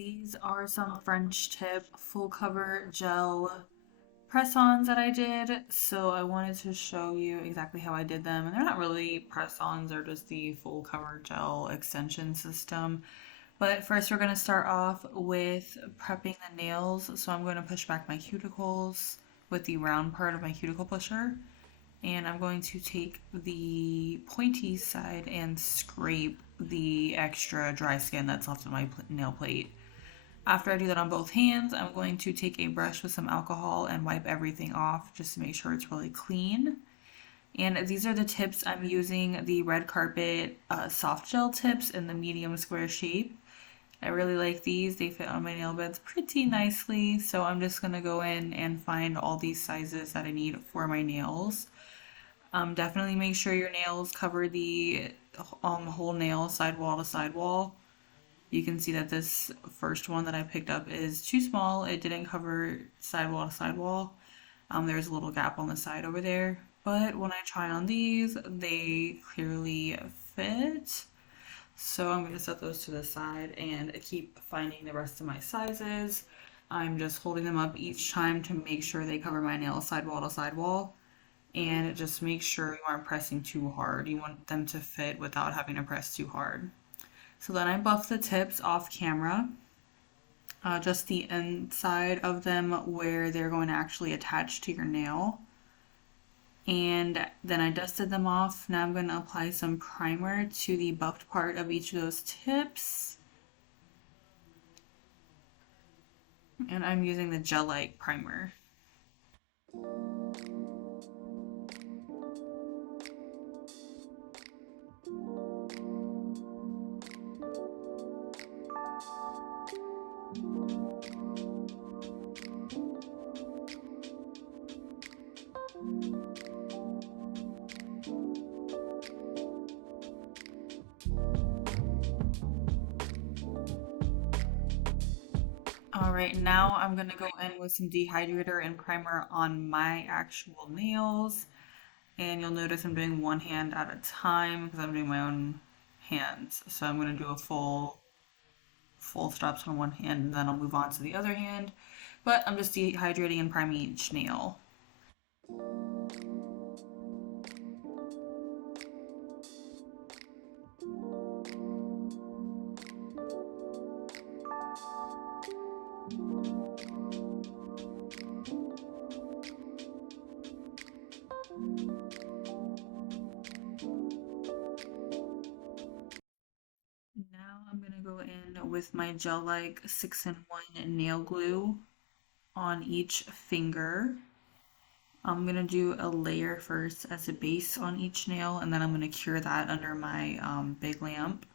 These are some French tip full cover gel press-ons that I did. So I wanted to show you exactly how I did them. And they're not really press-ons, they're just the full cover gel extension system. But first we're going to start off with prepping the nails. So I'm going to push back my cuticles with the round part of my cuticle pusher. And I'm going to take the pointy side and scrape the extra dry skin that's left on my nail plate. After I do that on both hands, I'm going to take a brush with some alcohol and wipe everything off just to make sure it's really clean. And these are the tips I'm using, the red carpet soft gel tips in the medium square shape. I really like these. They fit on my nail beds pretty nicely. So I'm just going to go in and find all these sizes that I need for my nails. Definitely make sure your nails cover the whole nail, sidewall to sidewall. You can see that this first one that I picked up is too small. It didn't cover sidewall to sidewall. There's a little gap on the side over there. But when I try on these, they clearly fit. So I'm going to set those to the side and keep finding the rest of my sizes. I'm just holding them up each time to make sure they cover my nails sidewall to sidewall. And just make sure you aren't pressing too hard. You want them to fit without having to press too hard. So then I buff the tips off camera, just the inside of them where they're going to actually attach to your nail. And then I dusted them off. Now I'm going to apply some primer to the buffed part of each of those tips. And I'm using the gel-like primer. All right, now I'm gonna go in with some dehydrator and primer on my actual nails. And you'll notice I'm doing one hand at a time because I'm doing my own hands. So I'm gonna do a full stops on one hand and then I'll move on to the other hand. But I'm just dehydrating and priming each nail. Now I'm gonna go in with my gel-like 6-in-1 nail glue on each finger. I'm gonna do a layer first as a base on each nail, and then I'm gonna cure that under my big lamp.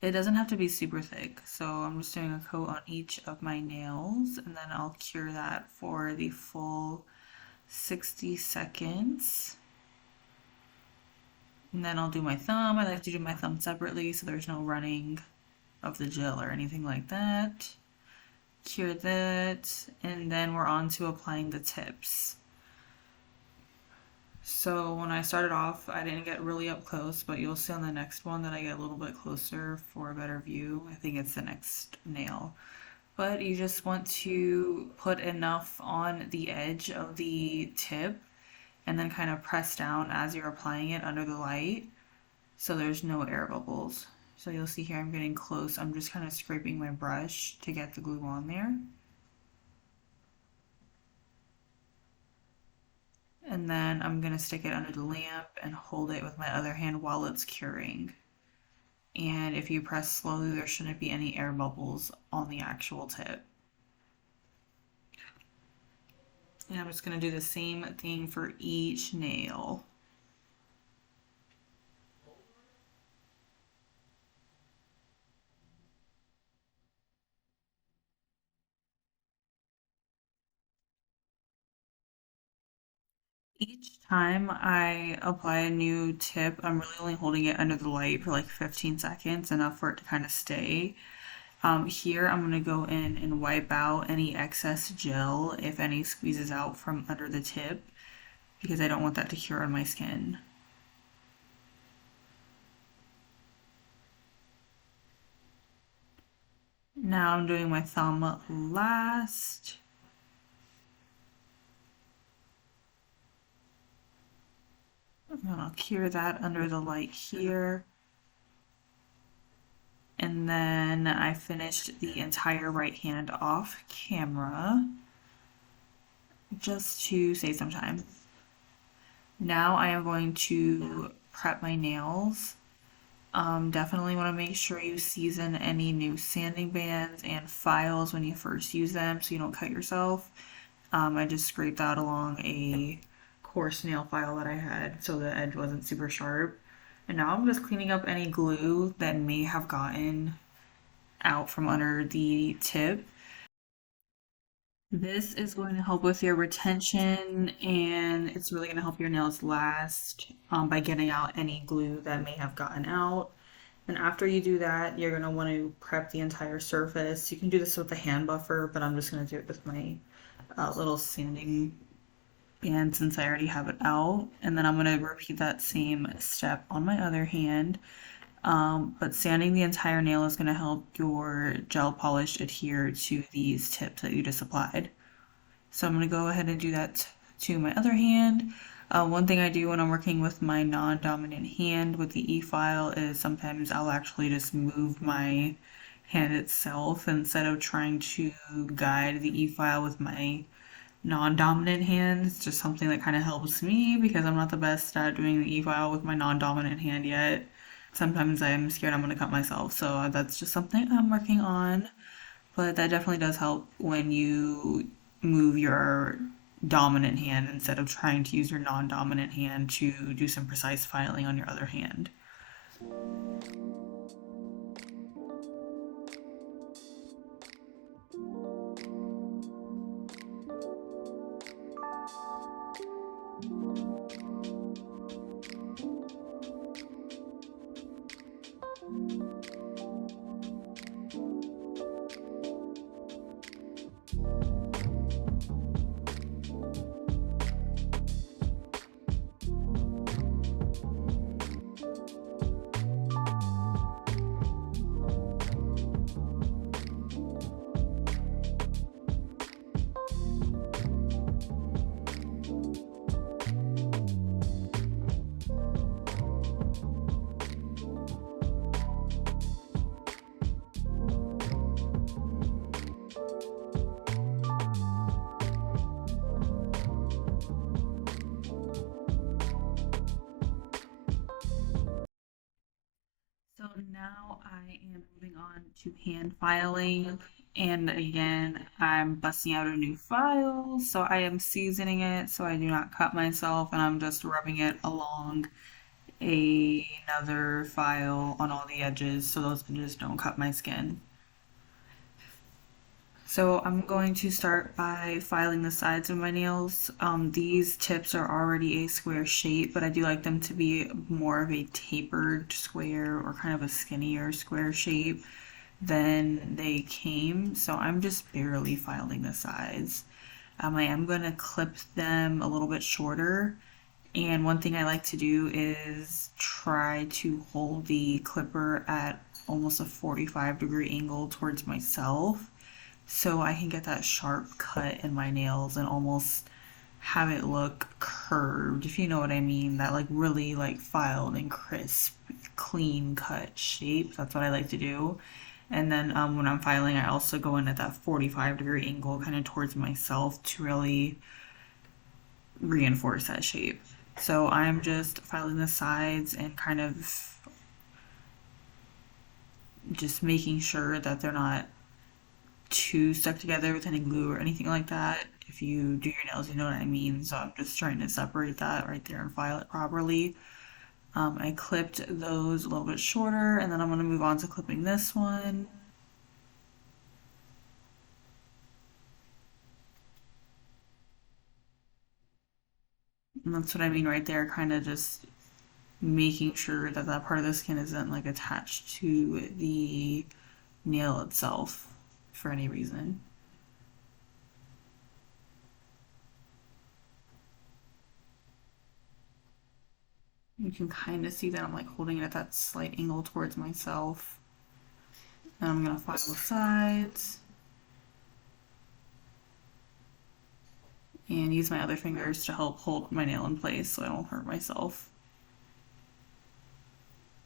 It doesn't have to be super thick, so I'm just doing a coat on each of my nails, and then I'll cure that for the full 60 seconds. And then I'll do my thumb. I like to do my thumb separately so there's no running of the gel or anything like that. Cure that, and then we're on to applying the tips. So when I started off, I didn't get really up close, but you'll see on the next one that I get a little bit closer for a better view. I think it's the next nail. But you just want to put enough on the edge of the tip and then kind of press down as you're applying it under the light so there's no air bubbles. So you'll see here I'm getting close. I'm just kind of scraping my brush to get the glue on there. And then I'm going to stick it under the lamp and hold it with my other hand while it's curing. And if you press slowly, there shouldn't be any air bubbles on the actual tip. And I'm just going to do the same thing for each nail. Each time I apply a new tip, I'm really only holding it under the light for like 15 seconds, enough for it to kind of stay. Here I'm going to go in and wipe out any excess gel, if any squeezes out from under the tip, because I don't want that to cure on my skin. Now I'm doing my thumb last. And I'll cure that under the light here. And then I finished the entire right hand off camera just to save some time. Now I am going to prep my nails. Definitely want to make sure you season any new sanding bands and files when you first use them so you don't cut yourself. I just scraped that along a coarse nail file that I had so the edge wasn't super sharp. And now I'm just cleaning up any glue that may have gotten out from under the tip. This is going to help with your retention and it's really going to help your nails last by getting out any glue that may have gotten out. And after you do that, you're going to want to prep the entire surface. You can do this with the hand buffer, but I'm just going to do it with my little sanding band since I already have it out. And then I'm going to repeat that same step on my other hand. But sanding the entire nail is going to help your gel polish adhere to these tips that you just applied. So I'm going to go ahead and do that to my other hand. One thing I do when I'm working with my non-dominant hand with the e-file is sometimes I'll actually just move my hand itself instead of trying to guide the e-file with my non-dominant hand. It's just something that kind of helps me because I'm not the best at doing the e-file with my non-dominant hand yet. Sometimes I'm scared I'm going to cut myself, so that's just something I'm working on. But that definitely does help when you move your dominant hand instead of trying to use your non-dominant hand to do some precise filing on your other hand. So now I am moving on to hand filing. And again, I'm busting out a new file. So I am seasoning it so I do not cut myself. And I'm just rubbing it along another file on all the edges so those edges don't cut my skin. So I'm going to start by filing the sides of my nails. These tips are already a square shape, but I do like them to be more of a tapered square or kind of a skinnier square shape than they came. So I'm just barely filing the sides. I am going to clip them a little bit shorter. And one thing I like to do is try to hold the clipper at almost a 45-degree angle towards myself so I can get that sharp cut in my nails and almost have it look curved, if you know what I mean. That like really like filed and crisp, clean cut shape. That's what I like to do. And then when I'm filing, I also go in at that 45-degree angle kind of towards myself to really reinforce that shape. So I'm just filing the sides and kind of just making sure that they're not too stuck together with any glue or anything like that. If you do your nails, you know what I mean. So I'm just trying to separate that right there and file it properly. I clipped those a little bit shorter and then I'm going to move on to clipping this one. And that's what I mean right there, kind of just making sure that that part of the skin isn't like attached to the nail itself for any reason. You can kind of see that I'm like holding it at that slight angle towards myself. And I'm going to file the sides and use my other fingers to help hold my nail in place so I don't hurt myself.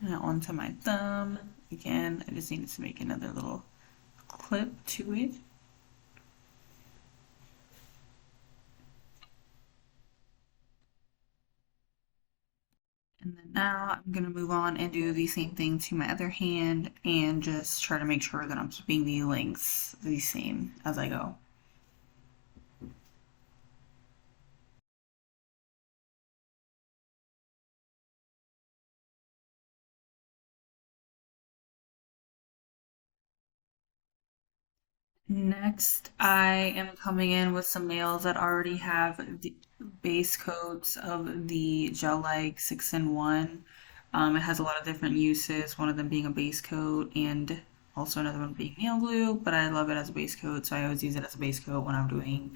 Now onto my thumb. Again, I just needed to make another little clip to it. And then now I'm going to move on and do the same thing to my other hand and just try to make sure that I'm keeping the lengths the same as I go. Next, I am coming in with some nails that already have the base coats of the gel-like 6-in-1. It has a lot of different uses, one of them being a base coat and also another one being nail glue, but I love it as a base coat, so I always use it as a base coat when I'm doing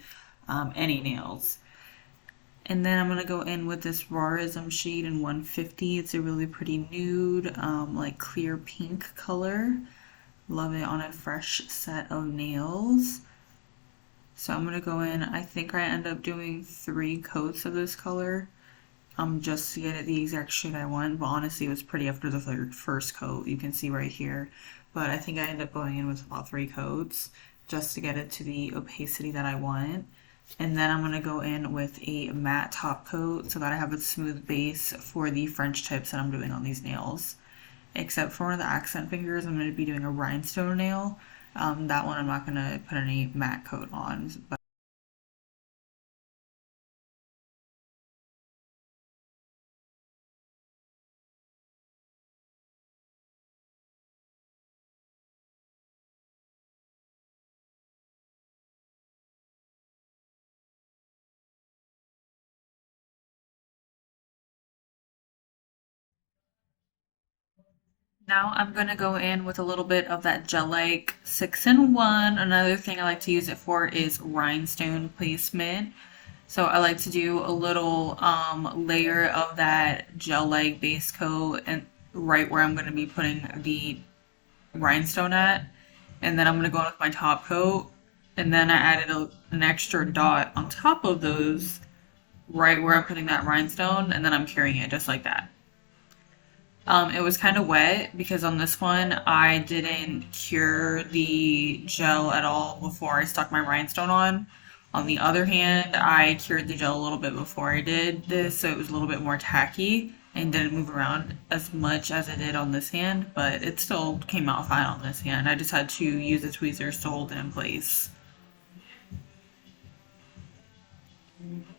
any nails. And then I'm going to go in with this Rarism shade in 150. It's a really pretty nude, like clear pink color. Love it on a fresh set of nails. So I'm gonna go in, I think I end up doing 3 coats of this color, just to get it the exact shade I want. But honestly, it was pretty after the first coat, you can see right here. But I think I end up going in with about 3 coats, just to get it to the opacity that I want. And then I'm gonna go in with a matte top coat so that I have a smooth base for the French tips that I'm doing on these nails. Except for one of the accent fingers, I'm going to be doing a rhinestone nail. That one I'm not going to put any matte coat on. But now I'm going to go in with a little bit of that gel-like 6-in-1. Another thing I like to use it for is rhinestone placement. So I like to do a little layer of that gel-like base coat and right where I'm going to be putting the rhinestone at. And then I'm going to go in with my top coat. And then I added an extra dot on top of those right where I'm putting that rhinestone, and then I'm curing it just like that. It was kind of wet because on this one I didn't cure the gel at all before I stuck my rhinestone on. On the other hand, I cured the gel a little bit before I did this, so it was a little bit more tacky and didn't move around as much as it did on this hand, but it still came out fine on this hand. I just had to use the tweezers to hold it in place.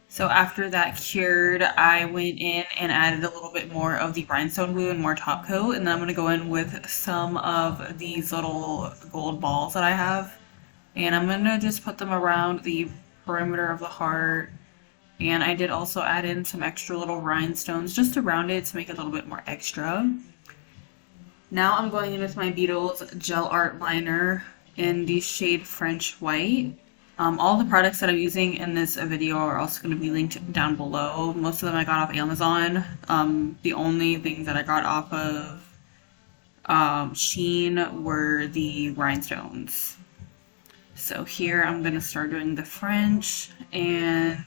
So after that cured, I went in and added a little bit more of the rhinestone glue and more top coat. And then I'm going to go in with some of these little gold balls that I have. And I'm going to just put them around the perimeter of the heart. And I did also add in some extra little rhinestones just around it to make it a little bit more extra. Now I'm going in with my Beetles Gel Art Liner in the shade French White. All the products that I'm using in this video are also going to be linked down below. Most of them I got off Amazon. The only things that I got off of Shein were the rhinestones. So here I'm going to start doing the French, and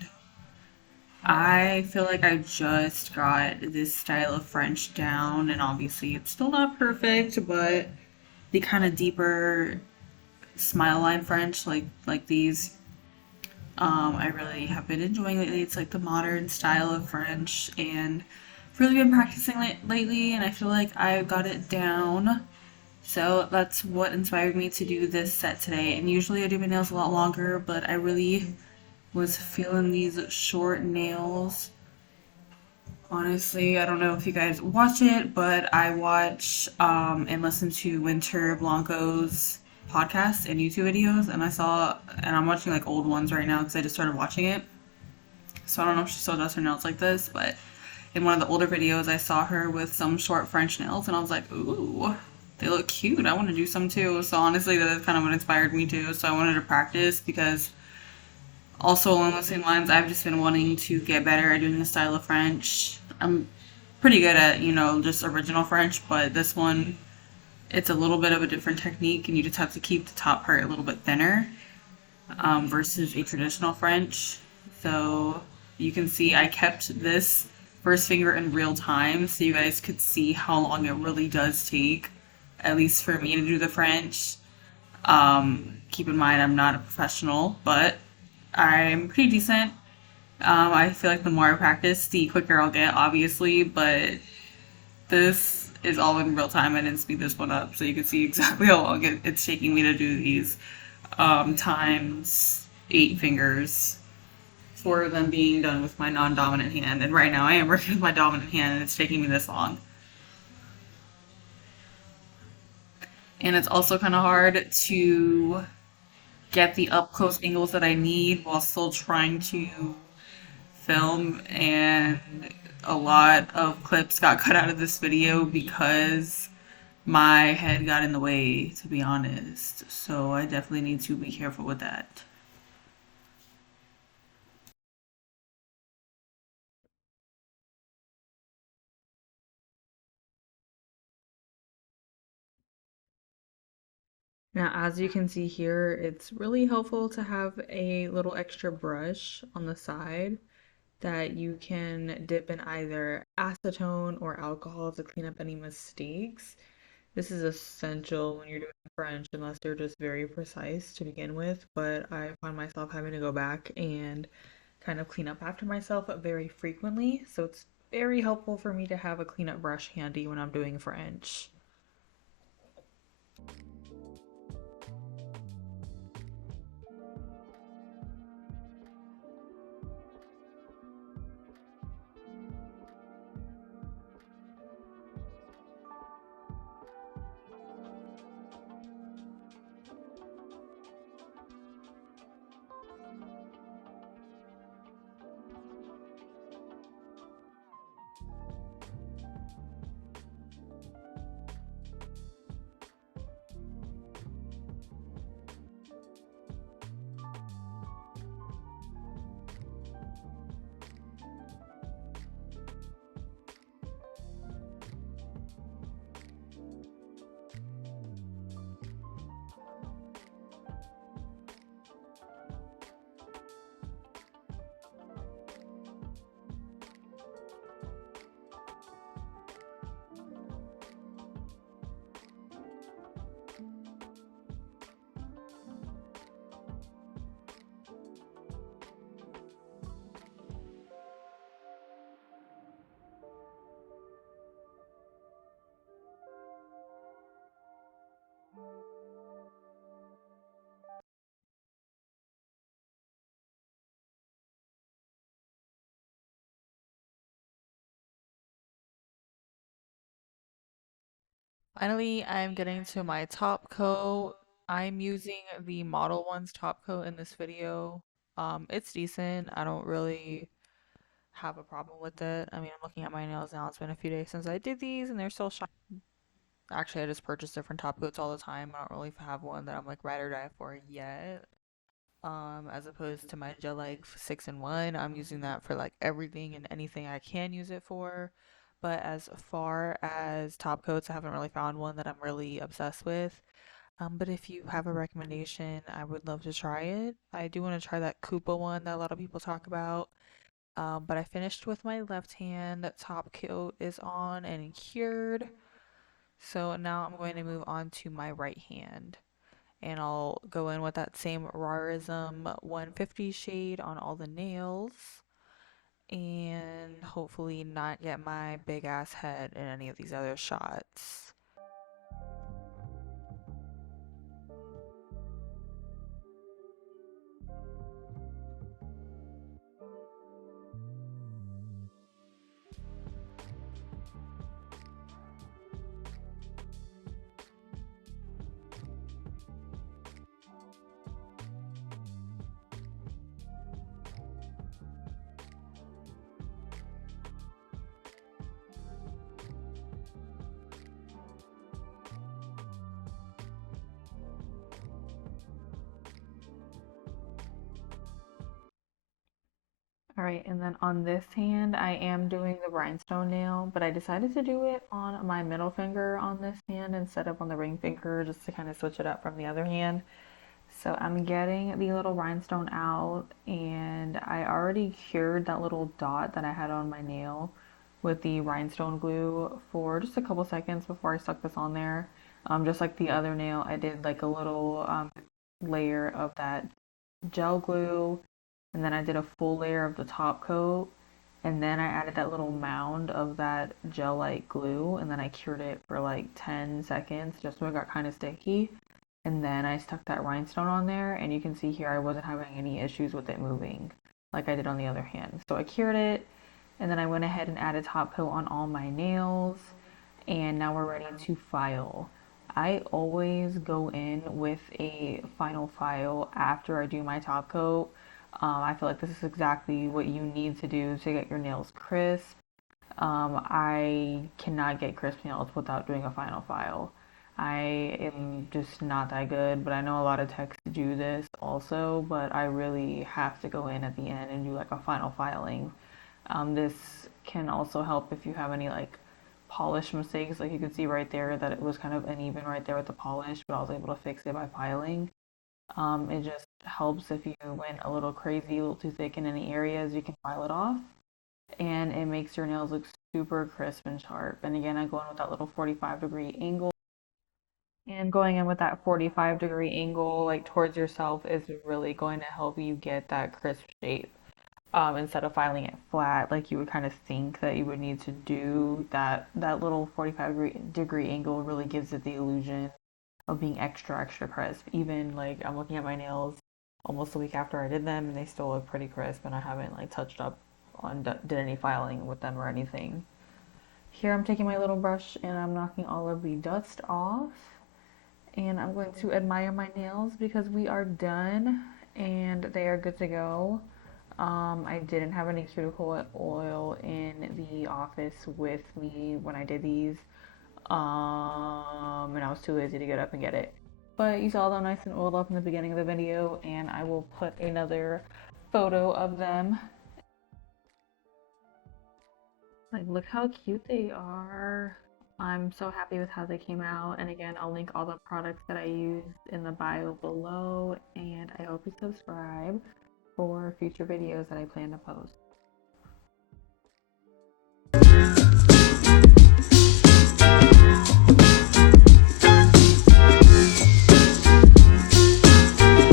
I feel like I just got this style of French down, and obviously it's still not perfect, but the kind of deeper smile line French like these I really have been enjoying lately. It's like the modern style of French, and I've really been practicing lately, and I feel like I got it down. So that's what inspired me to do this set today. And usually I do my nails a lot longer, but I really was feeling these short nails. Honestly, I don't know if you guys watch it, but I watch and listen to Winter Blanco's podcasts and YouTube videos, and I'm watching like old ones right now because I just started watching it. So I don't know if she still does her nails like this, but in one of the older videos, I saw her with some short French nails, and I was like, ooh, they look cute. I want to do some too. So honestly, that is kind of what inspired me too. So I wanted to practice because also along those same lines, I've just been wanting to get better at doing the style of French. I'm pretty good at, just original French, but this one It's a little bit of a different technique, and you just have to keep the top part a little bit thinner versus a traditional French. So you can see I kept this first finger in real time so you guys could see how long it really does take, at least for me to do the French. Keep in mind, I'm not a professional, but I'm pretty decent. I feel like the more I practice, the quicker I'll get, obviously, but this is all in real time. I didn't speed this one up, so you can see exactly how long it's taking me to do these times 8 fingers for them being done with my non-dominant hand. And right now I am working with my dominant hand, and it's taking me this long. And it's also kind of hard to get the up close angles that I need while still trying to film, and a lot of clips got cut out of this video because my head got in the way, to be honest. So I definitely need to be careful with that. Now, as you can see here, it's really helpful to have a little extra brush on the side that you can dip in either acetone or alcohol to clean up any mistakes. This is essential when you're doing French, unless you're just very precise to begin with, but I find myself having to go back and kind of clean up after myself very frequently, so it's very helpful for me to have a cleanup brush handy when I'm doing French. Finally, I'm getting to my top coat. I'm using the Model One's top coat in this video. It's decent. I don't really have a problem with it. I mean, I'm looking at my nails now. It's been a few days since I did these, and they're still shiny. Actually, I just purchase different top coats all the time. I don't really have one that I'm like ride or die for yet. As opposed to my Gel Like 6-in-1, I'm using that for like everything and anything I can use it for. But as far as top coats, I haven't really found one that I'm really obsessed with. But if you have a recommendation, I would love to try it. I do want to try that Koopa one that a lot of people talk about. But I finished with my left hand. Top coat is on and cured. So now I'm going to move on to my right hand. And I'll go in with that same Rarism 150 shade on all the nails. And hopefully not get my big ass head in any of these other shots. Alright, and then on this hand, I am doing the rhinestone nail, but I decided to do it on my middle finger on this hand instead of on the ring finger, just to kind of switch it up from the other hand. So I'm getting the little rhinestone out, and I already cured that little dot that I had on my nail with the rhinestone glue for just a couple seconds before I stuck this on there. Just like the other nail, I did like a little layer of that gel glue, and then I did a full layer of the top coat, and then I added that little mound of that gel-like glue, and then I cured it for like 10 seconds just so it got kind of sticky. And then I stuck that rhinestone on there, and you can see here I wasn't having any issues with it moving like I did on the other hand. So I cured it, and then I went ahead and added top coat on all my nails, and now we're ready to file. I always go in with a final file after I do my top coat. I feel like this is exactly what you need to do to get your nails crisp. I cannot get crisp nails without doing a final file. I am just not that good, but I know a lot of techs do this also, but I really have to go in at the end and do like a final filing. This can also help if you have any like polish mistakes. Like you can see right there that it was kind of uneven right there with the polish, but I was able to fix it by filing. It just helps if you went a little crazy, a little too thick in any areas, you can file it off, and it makes your nails look super crisp and sharp. And again, I go in with that little 45-degree angle. And going in with that 45-degree angle, like towards yourself, is really going to help you get that crisp shape. Instead of filing it flat, like you would kind of think that you would need to do, that little 45-degree angle really gives it the illusion of being extra, extra crisp. Even like I'm looking at my nails almost a week after I did them, and they still look pretty crisp, and I haven't like touched up on did any filing with them or anything. Here I'm taking my little brush and I'm knocking all of the dust off, and I'm going to admire my nails because we are done and they are good to go. I didn't have any cuticle oil in the office with me when I did these, and I was too lazy to get up and get it. But you saw them nice and oiled up in the beginning of the video, and I will put another photo of them. Like, look how cute they are. I'm so happy with how they came out. And again, I'll link all the products that I used in the bio below. And I hope you subscribe for future videos that I plan to post.